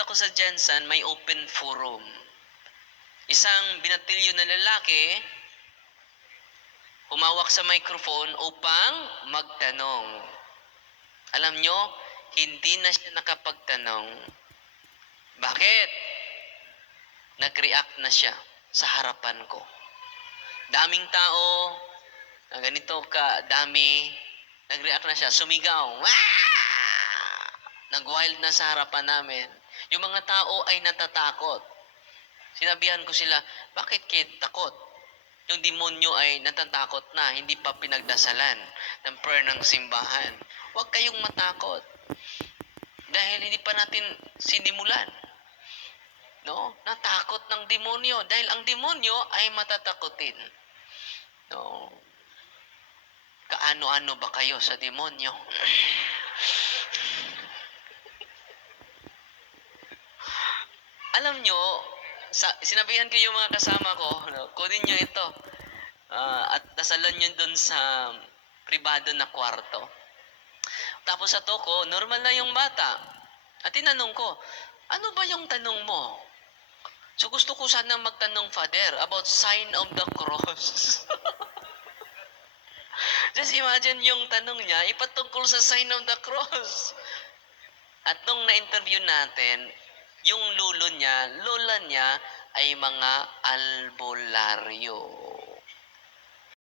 pumunta ko sa Jensen, may open forum. Isang binatilyo na lalaki, humawak sa microphone upang magtanong. Alam nyo, hindi na siya nakapagtanong. Bakit? Nag-react na siya sa harapan ko. Daming tao, na ganito dami, nag-react na siya, sumigaw. Nag-wild na sa harapan namin. Yung mga tao ay natatakot. Sinabihan ko sila, bakit kayo takot? Yung demonyo ay natatakot na, hindi pa pinagdasalan ng prayer ng simbahan. Huwag kayong matakot. Dahil hindi pa natin sinimulan. No? Natakot ng demonyo. Dahil ang demonyo ay matatakotin. No? Kaano-ano ba kayo sa demonyo? Alam nyo, sinabihan ko yung mga kasama ko, kunin nyo ito. At dasalan nyo dun sa pribado na kwarto. Tapos sa toko, normal na yung bata. At tinanong ko, ano ba yung tanong mo? So gusto ko sanang magtanong, Father, about sign of the cross. Just imagine yung tanong niya, ipatungkol sa sign of the cross. At nung na-interview natin, yung lola niya ay mga albularyo.